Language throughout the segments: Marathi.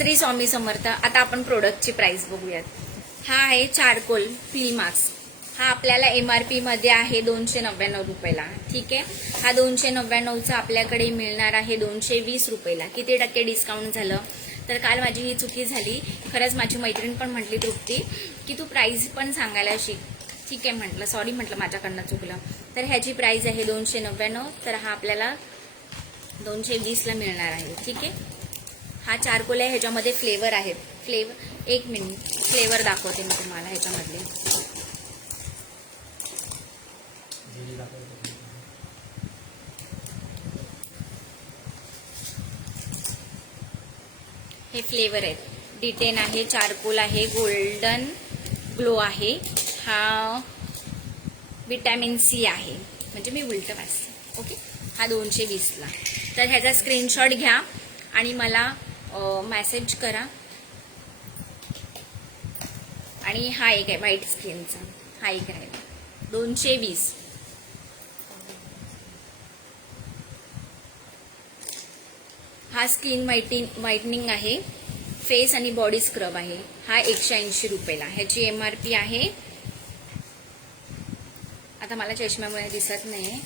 श्री स्वामी समर्थ. आता आपण प्रोडक्टची प्राइस बघूयात. हा आहे चारकोल पील मास्क. हा आपल्याला MRP मध्ये आहे 299 रुपयाला. ठीक आहे. हा 299चा आपल्याकडे मिळणार आहे 220 रुपयाला. किती टक्के डिस्काउंट झालं तर काल माझी ही चुकी झाली. खरंच माझी मैत्रीण पण म्हटली तृप्ती की तू प्राइस पण सांगायला शिक. ठीक आहे म्हटलं, सॉरी म्हटलं, माझ्याकडनं चुकलं. तर ह्याची प्राइस आहे 299. तर हा आपल्याला 220ला मिळणार आहे. ठीक आहे. हा चारकोल आहे. ह्याच्यामध्ये फ्लेवर आहेत. एक मिनिट फ्लेवर दाखवते मी तुम्हाला ह्याच्यामधले. हे फ्लेवर आहेत. D10 आहे, चारकोल आहे, गोल्डन ग्लो आहे, हा विटॅमिन C आहे. म्हणजे मी उलट वाचते. ओके. हा 220ला. तर ह्याचा स्क्रीनशॉट घ्या आणि मला मेसेज करा. आणि हा एक आहे व्हाईट स्किनचा. हा एक आहे 220. हा स्किन व्हाईटनिंग आहे, फेस आणि बॉडी स्क्रब आहे. हा 180 रुपयाला. ह्याची MRP आहे, आता मला चष्म्यामुळे दिसत नाही,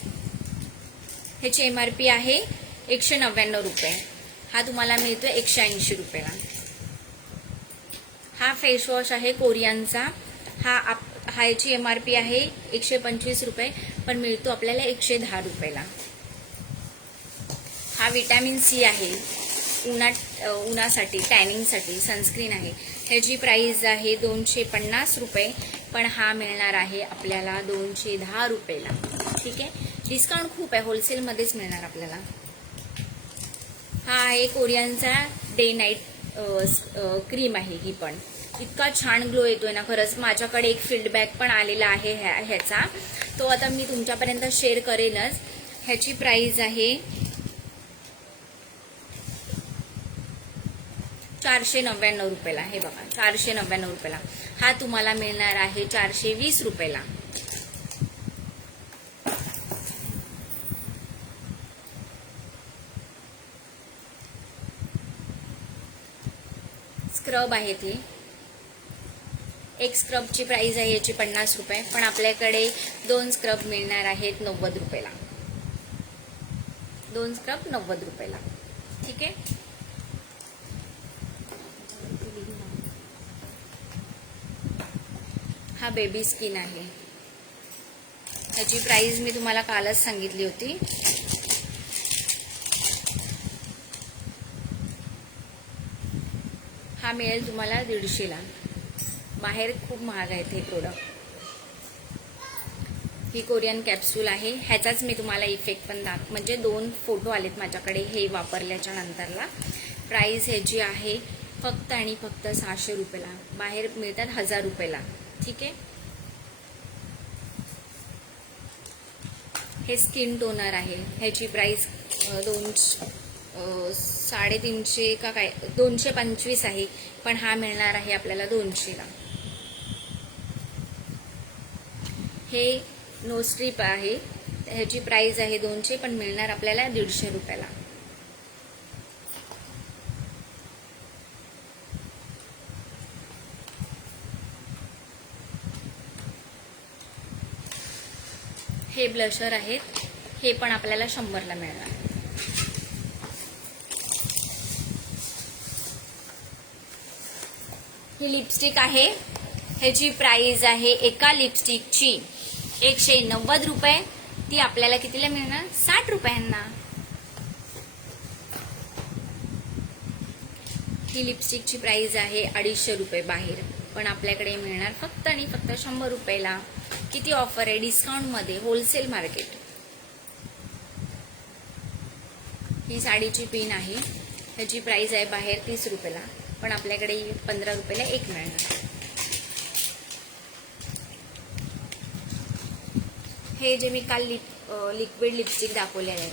ह्याची MRP आहे 199 रुपये. हा तुम्हाला मिळतोय 180 रुपयाला. हा फेस वॉश आहे कोरियनचा. ह्याची MRP आहे 125 रुपये, पण मिळतो आपल्याला 110 रुपयाला. हा विटॅमिन C आहे, उन्हासाठी, टॅनिंगसाठी सनस्क्रीन आहे. ह्याची प्राइस आहे 250 रुपये, पण हा मिळणार आहे आपल्याला 210 रुपयाला. ठीक आहे. डिस्काउंट खूप आहे, होलसेलमध्येच मिळणार आपल्याला. हा आहे कोरियनचा डे नाईट क्रीम आहे. ही पण इतका छान ग्लो येतोय ना. खरंच माझ्याकडे एक फीडबॅक पण आलेला आहे ह्याचा, तो आता मी तुमच्यापर्यंत शेअर करेनच. ह्याची प्राइस आहे 499 रुपयाला. हे बघा 499 रुपयाला. हा तुम्हाला मिळणार आहे 420 रुपयाला. स्क्रब आहे ते. एक स्क्रबची प्राइस आहे याची 50 रुपये, पण आपल्याकडे 2 स्क्रब मिळणार आहेत 90 रुपयाला. 2 स्क्रब 90 रुपयाला. ठीक आहे. हा बेबी स्किन आहे. ह्याची प्राइस मी तुम्हाला कालच सांगितली होती. हा मिळेल तुम्हाला 150ला. बाहेर खूप महाग आहेत हे प्रोडक्ट. ही कोरियन कॅप्सूल आहे. ह्याचाच मी तुम्हाला इफेक्ट पण म्हणजे 2 फोटो आलेत माझ्याकडे हे वापरल्याच्या नंतरला. प्राइस ह्याची आहे फक्त आणि फक्त 600 रुपयाला. बाहेर मिळतात 1000 रुपयाला. ठीक आहे. हे स्किन टोनर आहे. ह्याची प्राइस 350 का काय 225 आहे, पण हा मिळणार आहे आपल्याला 200ला. हे नो स्ट्रीप आहे. ह्याची प्राइस आहे 200, पण मिळणार आपल्याला 150 रुपयाला. हे ब्लशर आहेत. हे पण आपल्याला 100ला मिळणार. ही लिपस्टिक आहे. ह्याची प्राइस आहे एका लिपस्टिकची 190 रुपये. ती आपल्याला कितीला मिळणार? 60 रुपयांना. ही लिपस्टिकची प्राइस आहे 250 रुपये बाहेर, पण आपल्याकडे मिळणार फक्त आणि फक्त 100 रुपयाला. किती ऑफर आहे डिस्काउंटमध्ये, होलसेल मार्केट. ही साडीची पिन आहे. ह्याची प्राइस आहे बाहेर 30 रुपयाला, पण आपल्याकडे 15 रुपयाला एक मिळणार. हे जे मी काल लिक्विड लिपस्टिक दाखवलेले आहे,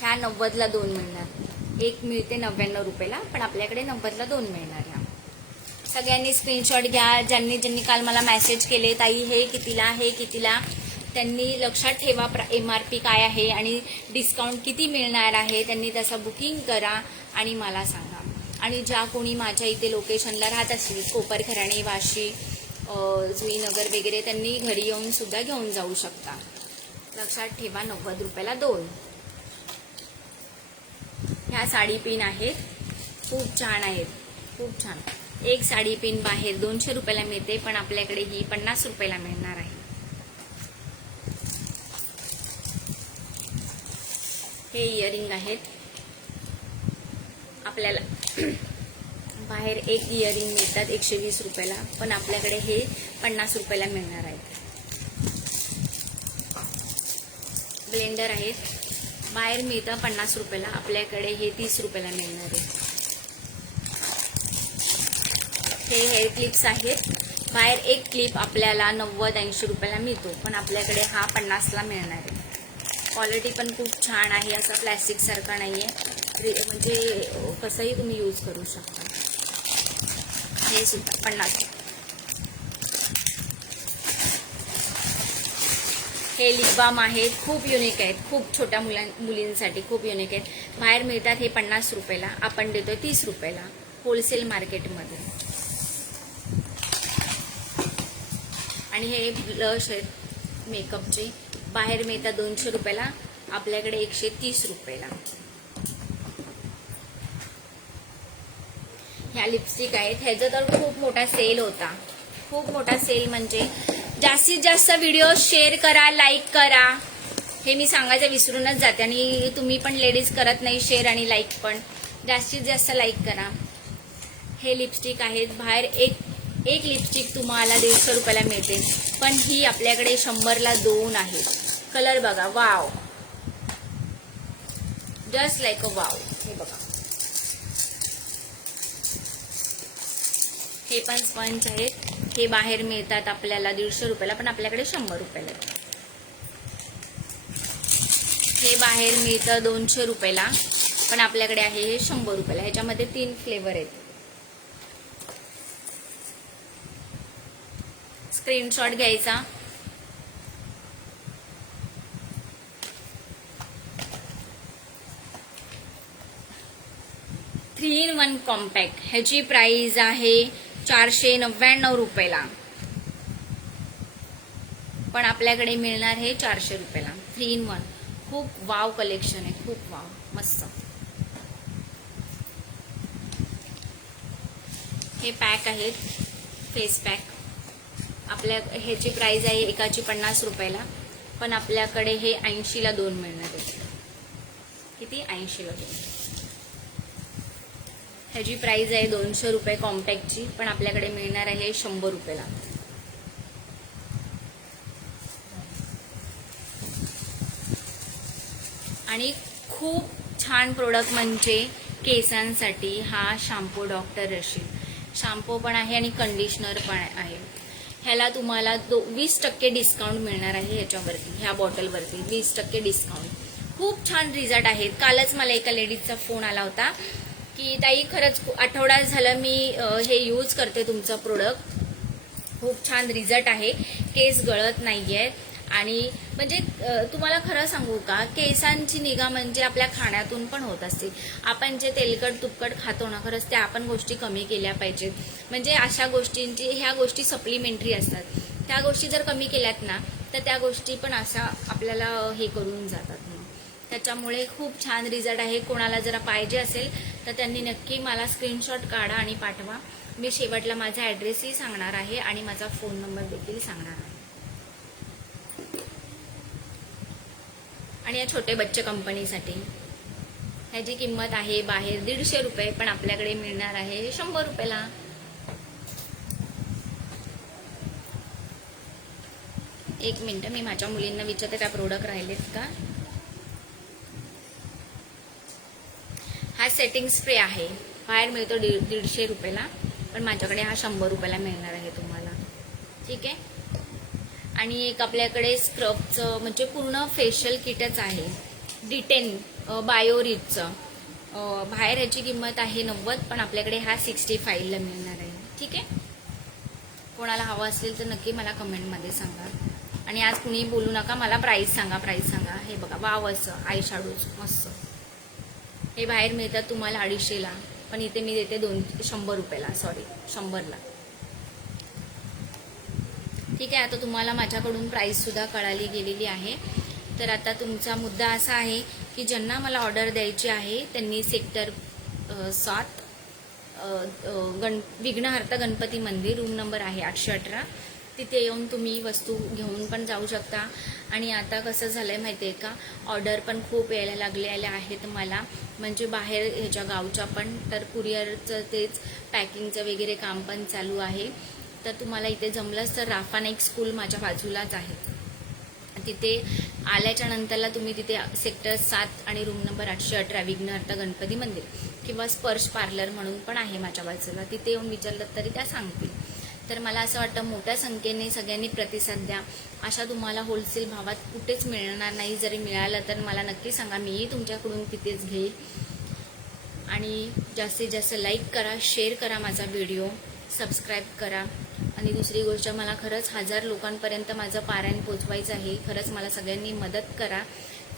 ह्या 90ला 2 मिळणार. एक मिळते 99 रुपयाला, पण आपल्याकडे 90ला 2 मिळणार. ह्या सगळ्यांनी स्क्रीनशॉट घ्या. ज्यांनी काल मला मेसेज केले ताई हे कितीला, हे कितीला, त्यांनी लक्षात ठेवा MRP काय आहे आणि डिस्काउंट किती मिळणार आहे. त्यांनी तसं बुकिंग करा आणि मला सांगा. आणि ज्या कोणी माझ्या इथे लोकेशनला राहत असतील, कोपरखराणे, वाशी, जुईनगर वगैरे, त्यांनी घरी येऊन सुद्धा घेऊन जाऊ शकता. लक्षात ठेवा, 90 रुपयाला 2. ह्या साडी पिन आहेत, खूप छान आहेत, खूप छान. एक साडी पिन बाहेर 200 रुपयाला मिळते, पण आपल्याकडे ही 50 रुपयाला मिळणार आहे. हे इयरिंग आहेत. आपल्याला बाहेर एक इयरिंग मिळतात 120 रुपयाला, पण आपल्याकडे हे 50 रुपयाला मिळणार आहेत. ब्लेंडर आहेत, बाहेर मिळतं 50 रुपयाला, आपल्याकडे हे 30 रुपयाला मिळणार आहे. हे हेअर क्लिप्स आहेत. बाहेर एक क्लिप आपल्याला 90-80 रुपयाला मिळतो, पण आपल्याकडे हा 50ला मिळणार आहे. क्वालिटी पण खूप छान आहे, असं प्लॅस्टिक सारखा नाहीये, म्हणजे कसंही तुम्ही यूज करू शकता. हे सुद्धा 50. हे लिप बाम आहेत, खूप युनिक आहेत, खूप छोट्या मुलींसाठी खूप युनिक आहेत. बाहेर मिळतात हे 50 रुपयाला, आपण देतोय 30 रुपयाला होलसेल मार्केटमध्ये. आणि हे ब्लश आहेत मेकअपचे, बाहेर मिळतात 200 रुपयाला, आपल्याकडे 130 रुपयाला. ह्या लिपस्टिक आहेत. ह्याचा तर खूप मोठा सेल होता, खूप मोठा सेल. म्हणजे जास्तीत जास्त व्हिडिओ शेअर करा, लाईक करा, हे मी सांगायचं विसरूनच जाते. आणि तुम्ही पण लेडीज करत नाही शेअर आणि लाईक, पण जास्तीत जास्त लाईक करा. हे लिपस्टिक आहेत. बाहेर एक लिपस्टिक तुम्हाला 150 रुपयाला मिळते, पण ही आपल्याकडे 100ला 2 आहेत. कलर बघा, wow, just like a wow. हे बघा, हे पण स्पंज आहेत. हे बाहेर मिळतात आपल्याला 150 रुपयाला, पण आपल्याकडे 100 रुपयाला. हे बाहेर मिळतं 200 रुपयाला, पण आपल्याकडे आहे हे 100 रुपयाला. ह्याच्यामध्ये 3 फ्लेवर आहेत. स्क्रीनशॉट घ्यायचा. थ्री इन वन कॉम्पॅक्ट, ह्याची प्राइस आहे 499 रुपयाला, पण आपल्याकडे मिळणार हे 400 रुपयाला. 3 in 1, खूप वाव कलेक्शन आहे, खूप वाव, मस्त. हे पॅक आहेत, फेस पॅक. आपल्या ह्याची प्राइस आहे एकाची 50 रुपयाला, पण आपल्याकडे हे 80ला 2 मिळणार आहे. किती? 80ला 2. ह्याची प्राइस आहे 200 रुपये कॉम्पॅक्टची, पण आपल्याकडे मिळणार आहे 100 रुपयाला. आणि खूप छान प्रोडक्ट म्हणजे केसांसाठी हा शॅम्पू डॉक्टर रशीद. शॅम्पू पण आहे आणि कंडिशनर पण आहे. ह्याला तुम्हाला 20% डिस्काउंट मिळणार आहे ह्याच्यावरती, ह्या बॉटलवरती 20% डिस्काउंट. खूप छान रिझल्ट आहेत. कालच मला एका लेडीजचा फोन आला होता की ताई खरंच आठवडा झालं मी हे यूज करते तुमचं प्रोडक्ट, खूप छान रिझल्ट आहे, केस गळत नाही आहेत. आणि म्हणजे तुम्हाला खरं सांगू का, केसांची निगा म्हणजे आपल्या खाण्यातून पण होत असते. आपण जे तेलकट तुपकट खातो ना, खरंच त्या आपण गोष्टी कमी केल्या पाहिजेत. म्हणजे अशा गोष्टींची, ह्या गोष्टी सप्लिमेंटरी असतात, त्या गोष्टी जर कमी केल्यात ना, तर त्या गोष्टी पण अशा आपल्याला हे करून जातात. त्याच्यामुळे खूप छान रिझल्ट आहे. कोणाला जरा पाहिजे असेल तर त्यांनी नक्की मला स्क्रीनशॉट काढा आणि पाठवा. मी शेवटला माझा ॲड्रेसही सांगणार आहे आणि माझा फोन नंबर देखील सांगणार आहे. आणि या छोटे बच्चे कंपनीसाठी ह्याची किंमत आहे बाहेर 150 रुपये, पण आपल्याकडे मिळणार आहे 100 रुपयाला. एक मिनिट, मी माझ्या मुलींना विचारते त्या प्रोडक्ट राहिलेत का. हा सेटिंग स्प्रे आहे, बाहेर मिळतो 150 रुपयाला, पण माझ्याकडे हा 100 रुपयाला मिळणार आहे तुम्हाला. ठीक आहे. आणि एक आपल्याकडे स्क्रबचं म्हणजे पूर्ण फेशियल किटच आहे, डिटेन बायोरिचचं. बाहेर ह्याची किंमत आहे 90, पण आपल्याकडे हा 65ला मिळणार आहे. ठीक आहे. कोणाला हवं असेल तर नक्की मला कमेंटमध्ये सांगा. आणि आज कुणी बोलू नका, मला प्राईस सांगा, प्राईस सांगा. हे बघा, वाव असं आय शॅडोज मस्त. हे बाहेर मिळतात तुम्हाला 250ला, पण इथे मी देते 100 रुपयाला, सॉरी 100ला. ठीक आहे. आता तुम्हाला माझ्याकडून प्राईससुद्धा कळाली गेलेली आहे. तर आता तुमचा मुद्दा असा आहे की ज्यांना मला ऑर्डर द्यायची आहे त्यांनी सेक्टर 7 विघ्नहर्ता गणपती मंदिर, रूम नंबर आहे 818, तिथे येऊन तुम्ही वस्तू घेऊन पण जाऊ शकता. आणि आता कसं झालं आहे माहिती आहे का, ऑर्डर पण खूप यायला लागलेल्या आहेत मला, म्हणजे बाहेर ह्याच्या गावच्या पण. तर कुरिअरचं तेच पॅकिंगचं वगैरे काम पण चालू आहे. तर तुम्हाला इथे जमलंच तर राफा नाईक स्कूल माझ्या बाजूलाच आहे, तिथे आल्याच्या नंतरला तुम्ही तिथे सेक्टर 7 आणि रूम नंबर 818 विघ्नहर्ता गणपती मंदिर किंवा स्पर्श पार्लर म्हणून पण आहे माझ्या बाजूला, तिथे येऊन विचारलं तरी त्या सांगतील. तर मला असं वाटतं मोठ्या संख्येने सगळ्यांनी प्रतिसाद द्या. अशा तुम्हाला होलसेल भावात कुठेच मिळणार नाही. जरी मिळालं तर मला नक्की सांगा, मीही तुमच्याकडून तिथेच घेईल. आणि जास्तीत जास्त लाईक करा, शेअर करा माझा व्हिडिओ, सबस्क्राईब करा. आणि दुसरी गोष्ट, मला खरंच 1000 लोकांपर्यंत माझं पारायण पोचवायचं आहे. खरंच मला सगळ्यांनी मदत करा,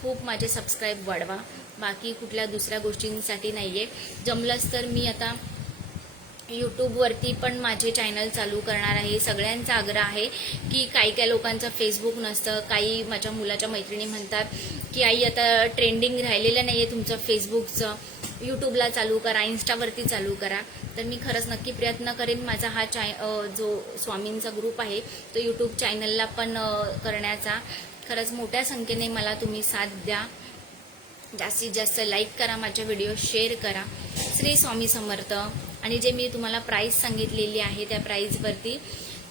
खूप माझे सबस्क्राईब वाढवा. बाकी कुठल्या दुसऱ्या गोष्टींसाठी नाही आहे. जमलंच तर मी आता यूट्यूबवरती पण माझे चॅनल चालू करणार आहे. सगळ्यांचा आग्रह आहे की काही लोकांचं फेसबुक नसतं. काही माझ्या मुलाच्या मैत्रिणी म्हणतात की आई आता ट्रेंडिंग राहिलेलं नाही आहे तुमचं फेसबुकचं, यूट्यूबला चालू करा, इन्स्टावरती चालू करा. तर मी खरंच नक्की प्रयत्न करेन माझा हा जो स्वामींचा ग्रुप आहे तो यूट्यूब चॅनलला पण करण्याचा. खरंच मोठ्या संख्येने मला तुम्ही साथ द्या. जास्तीत जास्त लाईक करा, माझ्या व्हिडिओ शेअर करा. श्री स्वामी समर्थ. आणि जे मी तुम्हाला प्राईस सांगितलेली आहे त्या प्राईसवरती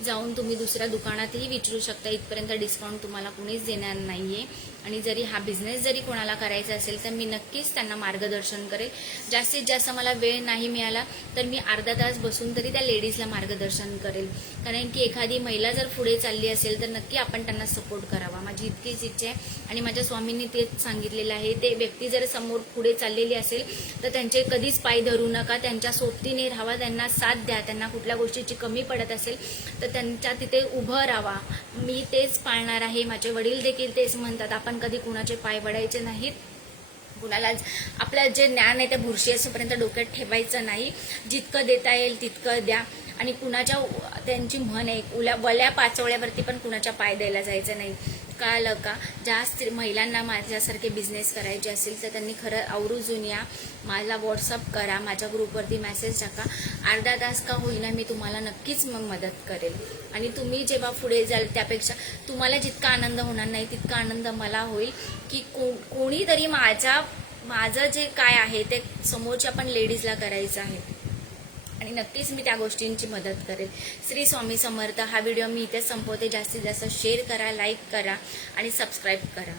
जाऊन तुम्ही दुसऱ्या दुकानातही विचारू शकता. इथपर्यंत डिस्काउंट तुम्हाला कुणीच देणार नाही आहे. आणि जरी हा बिझनेस जरी कोणाला करायचा असेल तर मी नक्कीच त्यांना मार्गदर्शन करेल. जास्तीत जास्त मला वेळ नाही मिळाला तर मी अर्धा तास बसून तरी त्या लेडीजला मार्गदर्शन करेल. कारण की एखादी महिला जर पुढे चालली असेल तर नक्की आपण त्यांना सपोर्ट करावा, माझी इतकीच इच्छा आहे. आणि माझ्या स्वामींनी तेच सांगितलेलं आहे, ते व्यक्ती जर समोर पुढे चाललेली असेल तर त्यांचे कधीच पाय धरू नका, त्यांच्या सोबतीने राहावा, त्यांना साथ द्या. त्यांना कुठल्या गोष्टीची कमी पडत असेल तर त्यांच्या तिथे उभं राहावा. मी तेच पाळणार आहे. माझे वडील देखील तेच म्हणतात, आपण कधी कुणाचे पाय वडायचे नाहीत. कुणाला आपलं जे ज्ञान आहे ते बुरशी असेपर्यंत डोक्यात ठेवायचं नाही. जितकं देता येईल तितकं द्या. आणि कुणाच्या, त्यांची म्हण आहे, वल्या पाचोळ्यावरती पण कुणाच्या पाय द्यायला जायचं नाही. कळलं का? ज्या महिलांना माझ्यासारखे बिझनेस करायचे असेल तर त्यांनी खरं आवर्जून या, मला व्हॉट्सअप करा, माझ्या ग्रुपवरती मेसेज टाका. अर्धा तास का होईना मी तुम्हाला नक्कीच मग मदत करेल. आणि तुम्ही जेव्हा पुढे जाल त्यापेक्षा तुम्हाला जितका आनंद होणार नाही तितका आनंद मला होईल की कोणीतरी माझं जे काय आहे ते समोरच्या पण लेडीजला करायचं आहे. आणि नक्कीच मी त्या गोष्टींची मदत करेल. श्री स्वामी समर्थ. हा व्हिडिओ मी इथे संपवते. जास्तीत जास्त शेअर करा, लाईक करा आणि सबस्क्राईब करा.